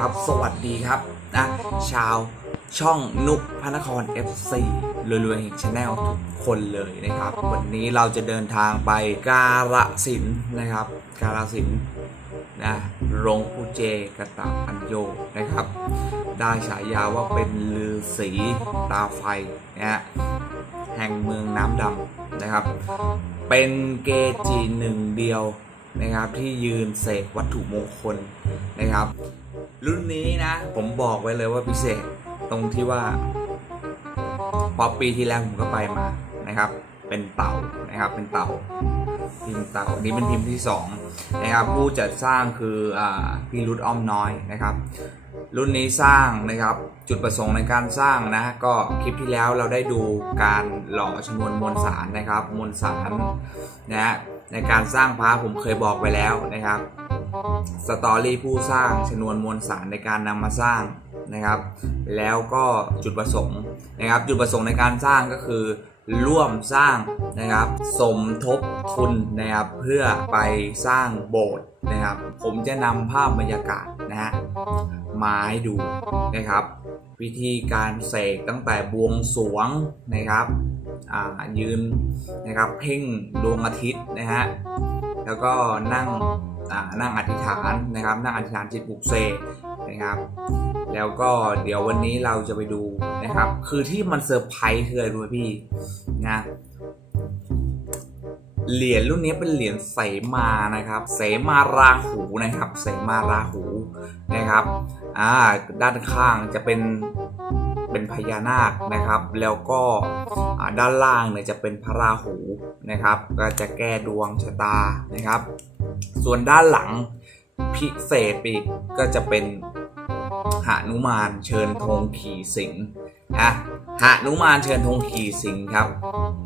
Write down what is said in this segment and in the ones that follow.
นะครับ สวัสดีครับนะชาวช่องนุกพระนคร FC รวยๆแห่งชาแนลทุกคนเลยนะครับ วันนี้เราจะเดินทางไปกาลสินนะครับ กาลสินนะหลวงปู่เจกตะพันโยนะครับ ได้ฉายาว่าเป็นลือสีตาไฟนะฮะแห่งเมืองน้ำดำนะครับ เป็นเกจิหนึ่งเดียว นะครับที่ยืนเสกวัตถุมงคลนะครับ รุ่นนี้นะผมบอกไว้เลยว่าพิเศษตรงที่ว่าพอปีที่แล้วผมก็ไปมานะครับ เป็นเต่านะครับเป็นเต่าพิมพ์เต่าอันนี้เป็นพิมพ์ที่สองนะครับผู้จัดสร้างคืออพี่รุดอ้อมน้อยนะครับ รุ่นนี้สร้างนะครับจุดประสงค์ในการสร้างนะก็คลิปที่แล้วเราได้ดูการหล่อชนวนมวลสารนะครับมวลสารนะ ในการสร้างพระผมเคยบอกไปแล้วนะครับสตอรี่ผู้สร้างชนวนมวลสารในการนำมาสร้างนะครับ แล้วก็จุดประสงค์นะครับ จุดประสงค์ในการสร้างก็คือร่วมสร้างนะครับ สมทบทุนนะครับเพื่อไปสร้างโบสถ์นะครับ ผมจะนำภาพบรรยากาศนะฮะมาให้ดูนะครับ วิธีการเสกตั้งแต่บวงสรวงนะครับ ยืนนะครับเพ่งดวงอาทิตย์นะฮะแล้วก็นั่งนั่งอธิษฐานนะครับ นั่งอธิษฐานจิตปลุกเสกนะครับ แล้วก็เดี๋ยววันนี้เราจะไปดูนะครับ คือที่มันเซอร์ไพรส์คืออะไรรู้ไหมพี่นะเหรียญรุ่นนี้เป็นเหรียญเสมานะครับ เสมาราหูนะครับ เสมาราหูนะครับ อ่า ด้านข้างจะเป็น เป็นพญานาคนะครับ แล้วก็อ่าด้านล่างเนี่ยจะเป็นพระราหูนะครับ ก็จะแก้ดวงชะตานะครับ ส่วนด้านหลังพิเศษอีกก็จะเป็นหนุมานเชิญธงขี่สิงห์นะหนุมานเชิญธงขี่สิงห์ครับ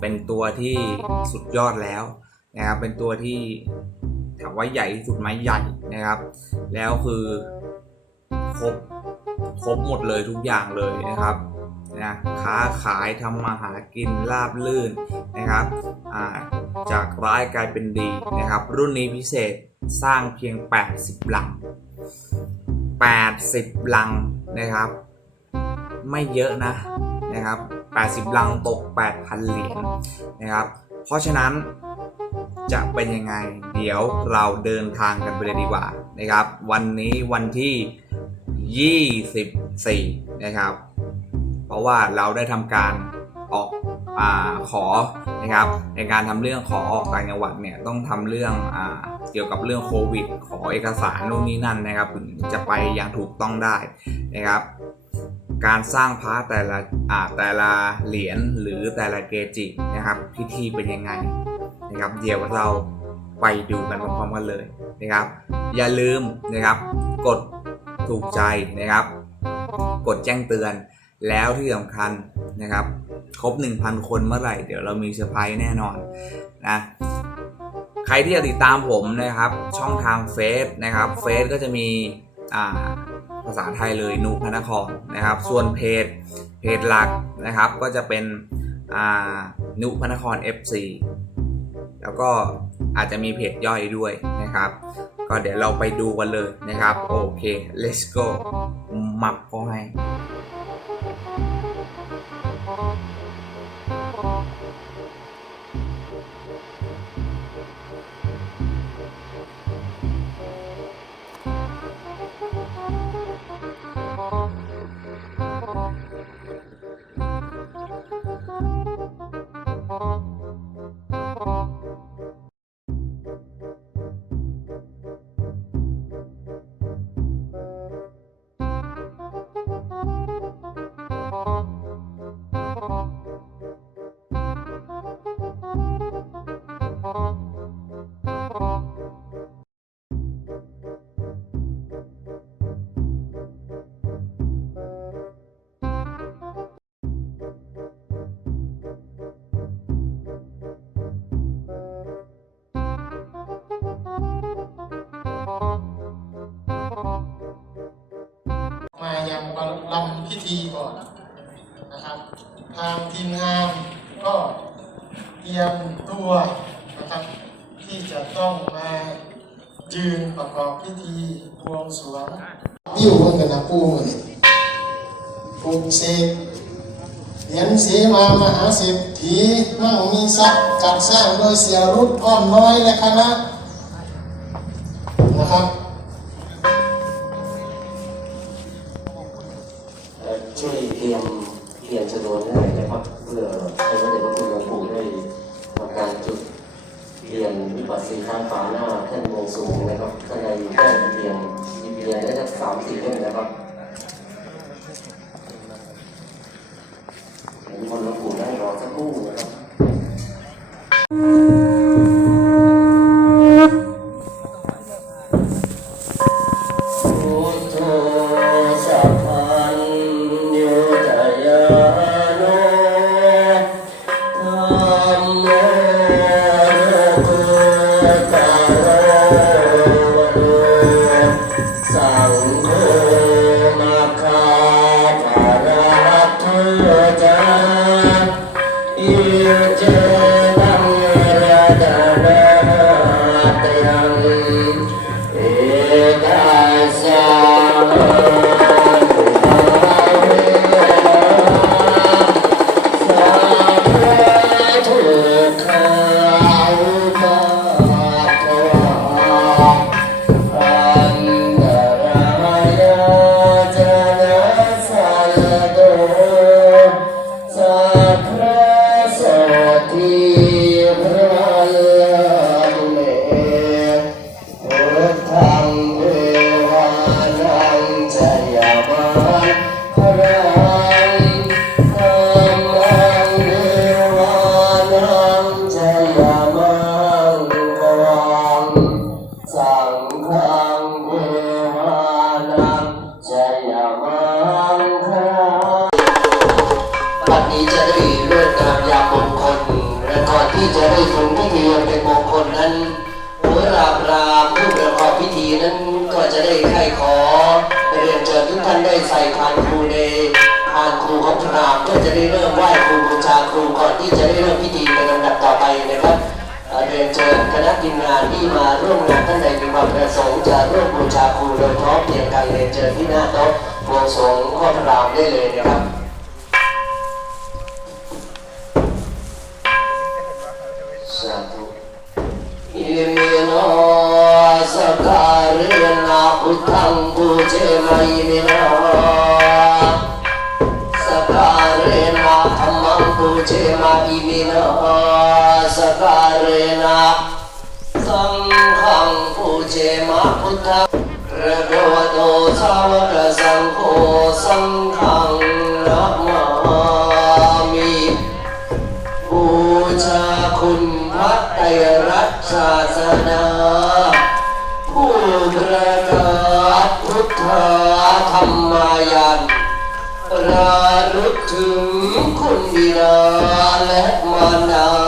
เป็นตัวที่สุดยอดแล้วนะครับเป็นตัวที่ถามว่าใหญ่ที่สุดไหมใหญ่นะครับ แล้วคือครบ ครบหมดเลยทุกอย่างเลยนะครับนะค้าขายทำมาหากินราบลื่นนะครับาจากร้ายกลายเป็นดีนะครับ รุ่นนี้พิเศษสร้างเพียง 80ลัง 80ลังนะครับ ไม่เยอะนะนะครับ 80ลังตก 8,000 เหรียญนะครับ เพราะฉะนั้นจะเป็นยังไง เดี๋ยวเราเดินทางกันไปเลยดีกว่านะครับ วันนี้วันที่ 24 นะครับ เพราะว่าเราได้ทำการออกอขอนะครับ ในการทำเรื่องขอออกต่างจังหวัดเนี่ยต้องทำเรื่องอเกี่ยวกับเรื่องโควิด ขอเอกสารนู่นนี่นั่นนะครับถึงจะไปอย่างถูกต้องได้นะครับ การสร้างพระแต่ละอาแต่ละเหรียญหรือแต่ละเกจินะครับ พิธีเป็นยังไงนะครับ เดี๋ยวเราไปดูกันพร้อมๆกันเลยนะครับ อย่าลืมนะครับ กด ถูกใจนะครับ กดแจ้งเตือนแล้วที่สำคัญนะครับ ครบ 1,000 คนเมื่อไหร่ เดี๋ยวเรามีเซอร์ไพรส์แน่นอนนะใครที่จะติดตามผมนะครับ ช่องทางเฟซนะครับเฟซก็จะมีภาษาไทยเลยนุพนครนะครับ ส่วนเพจเพจหลักนะครับ ก็จะเป็นนุพนคร FC แล้วก็อาจจะมีเพจย่อยด้วยนะครับ ก็เดี๋ยวเราไปดูกันเลยนะครับ โอเค let's go มับก็ให้ ทีมงานก็เตรียมตัวนะครับที่จะต้องมายืนประกอบพิธีบวงสรวงวิวมันกันนะปูมันนี่ปลูกเสกเหรียญเสมามหาเศรษฐีมั่งมีทรัพย์จัดสร้างโดยเสียรุ่นอ้อมน้อยและคณะนะครับ ทียนได้ อิเเอ่อเรียนเชิญคณะทีมงานที่มาร่วมงานท่านใดมีความประสงค์จะร่วมบูชาครูโดยพร้อมเพรียงกันเรียนเชิญที่หน้าโต๊ะบวงสรวงข้อพระรามได้เลยนะครับสาธุอิมิโนสการเรนะพุทังปูเจมาอิมิโนสการเรนะธรรมังปูเจมาอิมิโน นะสังฆังปูเจมาพุทธังระโดโตสาวกสังโฆสังฆังนะมามิบูชาคุณพระไตรรัตศาสนาผู้ประกาศพุทธธรรมายันระลึกถึงคุณบิดาและมารดา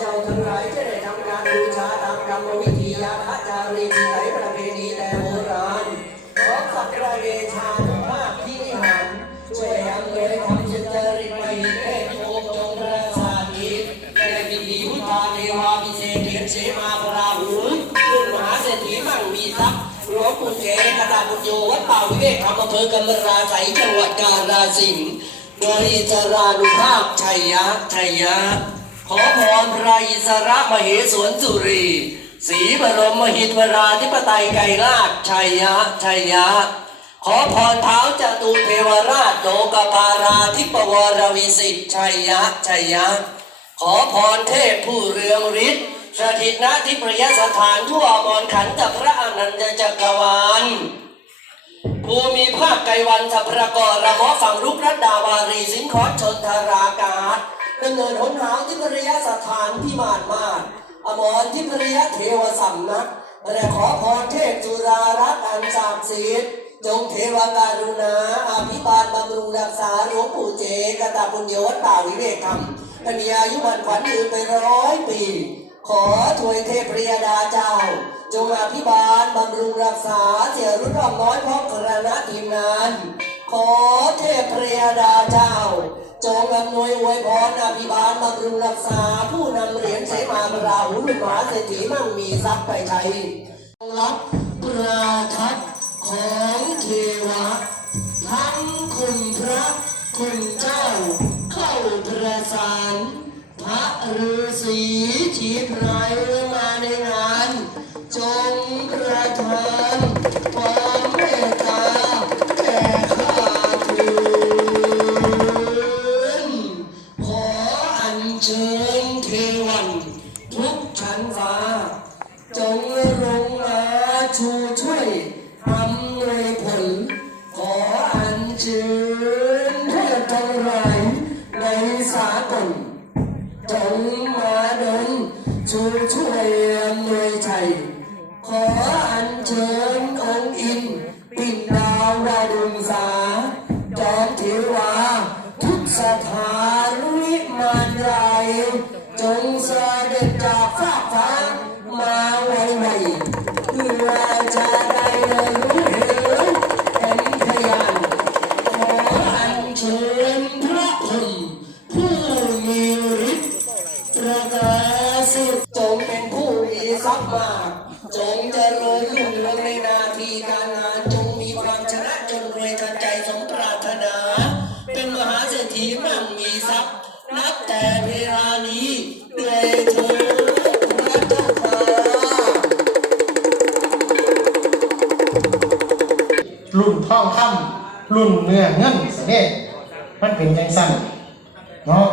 เจ้าทั้งหลายจะได้ทำการบูชาตามกรรมวิธียาคจารีวิสัยประเพณีแต่โบราณขอสักการะเดชานุภาพที่นิหันช่วยอำนวยความสุจริตไปเทศโอมจงราชาทิตในพิธีพุทธาเทวาพิเศษเขียนเสมาพราหูรุ่นมหาเศรษฐีมั่งมีทรัพย์หลวงปู่เจกระดาบุญโยวัดป่าวิเวกอำเภอกำมราไสยจังหวัดกาฬสินธุ์โดยอิสรานุภาพชัยยะชัยยะ ขอพรพระอิสระมเหสวนสุรีสีบรมมหิทวราธิปไตยไกรราชชัยยะชัยยะ ขอพรเท้าจตุเทวราชโลกปาราธิปวรวิสิทธิ์ชัยยะชัยยะ ขอพรเทพผู้เรืองฤทธิ์สถิตณที่ประยสถานทั่วมอนขันธ์พระอนันตจักรวาลภูมิภาคไกวันสัพระกรระมอฝั่งรุกรัตดาวารีสิงคอชนทารากาศ ดำเนินหนหางที่ปริยสถานพิมานมาศอมรที่ปริยเทวสำนักและขอพรเทพจุฬารัตน์อันศักดิ์สิทธิ์จงเทวการุณาอภิบาลบำรุงรักษาหลวงปู่เจกตาบุญโยวัดป่าวิเวกธรรมปญญายุมันขวัญยืนไปร้อยปี ขอถวยเทพปริยดาเจ้า จงอภิบาลบำรุงรักษาเสียรุ่นรอมน้อยพราะคณะทีมงาน ขอเทพปริยดาเจ้า จงอำนวยอวยพรอภิบาลบำรุงรักษา ผู้นำเหรียญเสมาบราหุลุมหาเศรษฐีมั่งมีทรัพย์ไปใช้รับประทับของเทวะ ทั้งคุณพระคุณเจ้า เข้าประสาน พระฤาษีชีพรายมาในงาน จงประทาน เสด็จจากฟ้าฟ้ามาไวไวๆเพื่อจะำรุ่นเนื้อเงินเสน่ห์มันเป็นยังสั้นเนาะ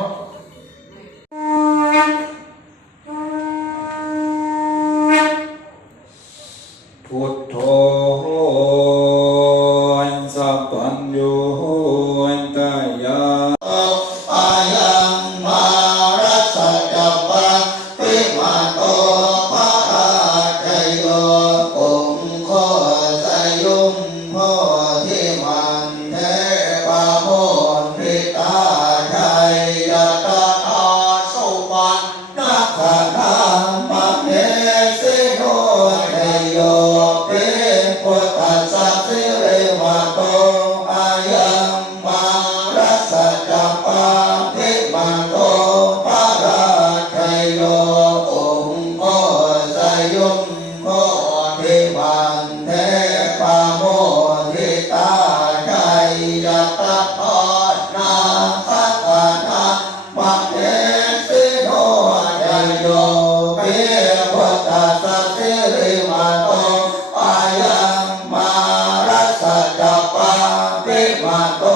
ปิม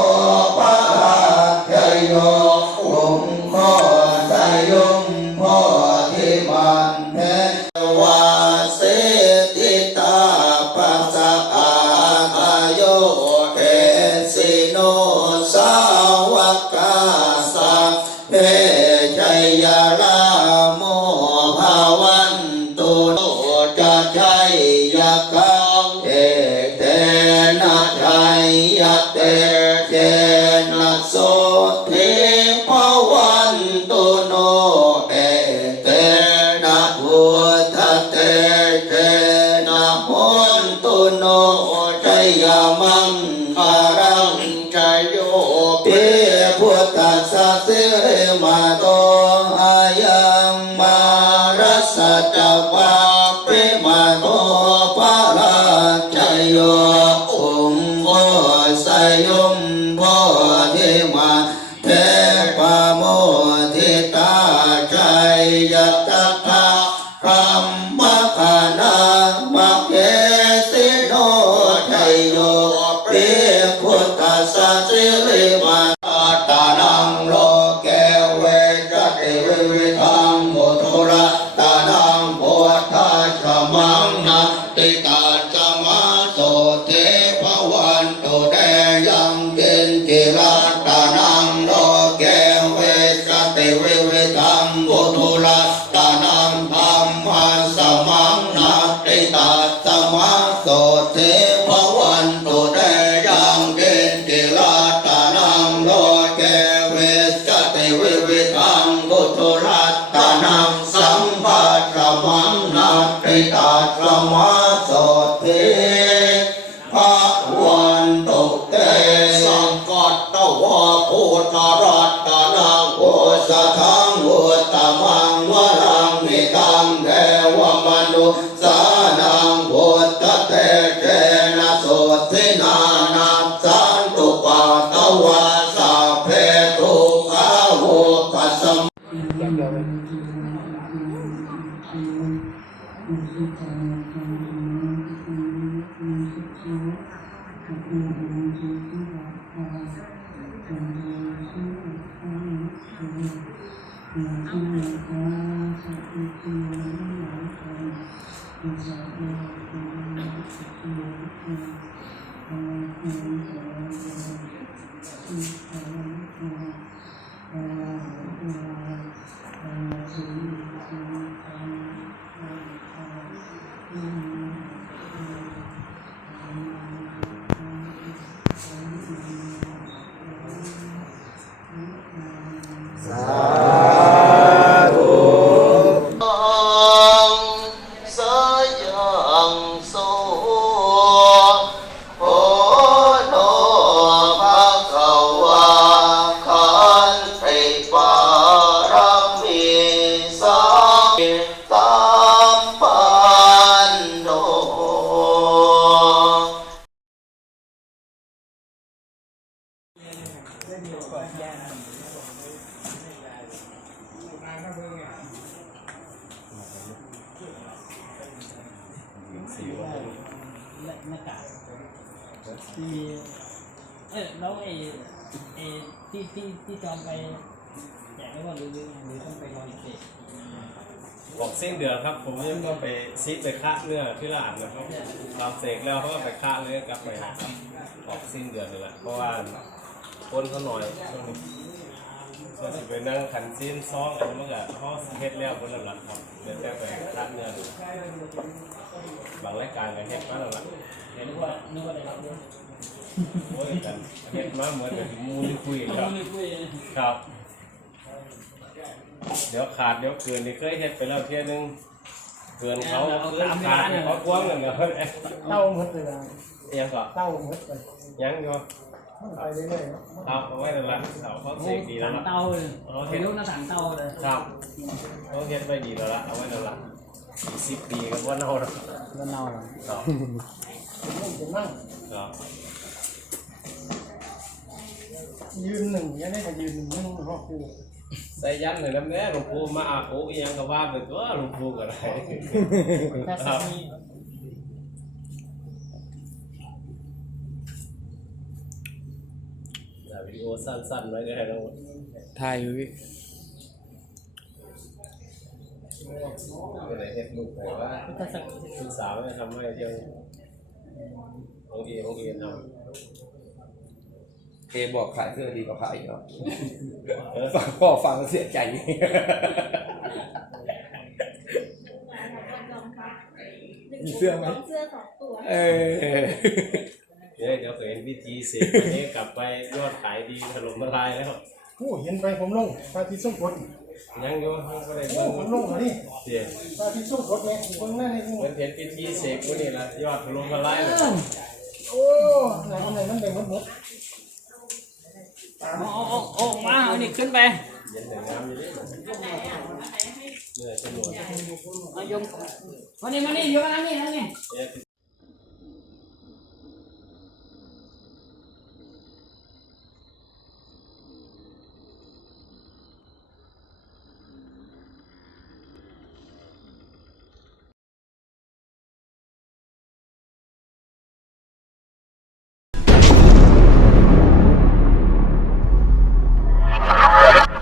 I love you. งนาติตาสมา ยั ที่จองไปแจกไม่ว่าหรือหรือหรือต้องไปรออีกเสกบอกสิ้นเดือนครับ ผมยังก็ไปซิดไปฆ่าเนื้อที่ร้านนะครับตามเสกแล้วเขาก็ไปฆ่าเนื้อกลับไปนะครับออกสิ้นเดือนนี่แหละเพราะว่าคนเขาหน่อยช่วงนี้ส่วนที่ไปนั่งขันสิ้นซองอันนี้มันก็เขาเฮ็ดแล้วคนละหลักครับเดี๋ยวแต่ไปฆ่าเนื้อบางรายการก็เฮ็ดมาแล้วล่ะเฮ็นว่านึกว่าได้รับด้วย โอ้ยกันเฮ็ดมาเหมือนกับมูลคุยครับไม่คุยครับ เดี๋ยวขาดเดี๋ยวเกินนี่เคยเฮ็ดไปแล้วเที่ยนึงเกินเขาเกินขาดเขากว้างเลยนะเฮ้ยเต้าหมดเลยนะยังก็เต้าหมดเลยยังอยู่มันไปเรื่อยๆเนาะครับเอาไว้นั่นละเขาเขาเสกดีแล้วถังล่ะเตาเลยเห็นรูปหน้าถังเตาเลยครับเขาเฮ็ดไว้ดีแล้วละเอาไว้นั่นละสิบปีก็ว่าเน่าแล้วแล้วเน่าเลยครับ ยืนหนึ่งยังได้แต่ยืนหนึ่งนั่งรอบคู่ใส่ยันเลยน้ำแน่หลวงปู่มาอาโอ้ยยังก็ว่าไปตัวหลวงปู่ก็ได้แค่คสัรักบมีถ่ายวิดีโอสั้นๆไว้ก็ได้แล้วถ่ายอยู่พี่ไปไหนเฮ็ดลูกไปว่าแค่สักศึกษาไม่ทำให้เที่ยวของเอของเอท เอบอกขายเสื้อดีกว่าขายอีกเหรอำเออฟังพ่อฟังแล้วเสียใจมีเสื้อไหมเสื้อสองตัวเออเดี๋ยวเดี๋ยวเคยเห็นวิธีเสร็จวันนี้กลับไปยอดขายดีถล่มทลายแล้วโอ้เห็นไปผมลงพระอาทิตย์ส่งผลยังอยู่ก็ได้โอ้เบิ่งผมลงมาดิเดี๋ยวพระอาทิตย์ส่งผลไงคนนั่นนี่เป็นเห็นวิธีเสกวันนี้ละยอดถล่มทลายเลยโอ้ไหนอันไหนมันได้หมดหมด โอ้โอ้โอ้มาเอานี่ขึ้นไปเย็นแต่งามอายมมานี่มานี่ยู่มานี่นั่นนี่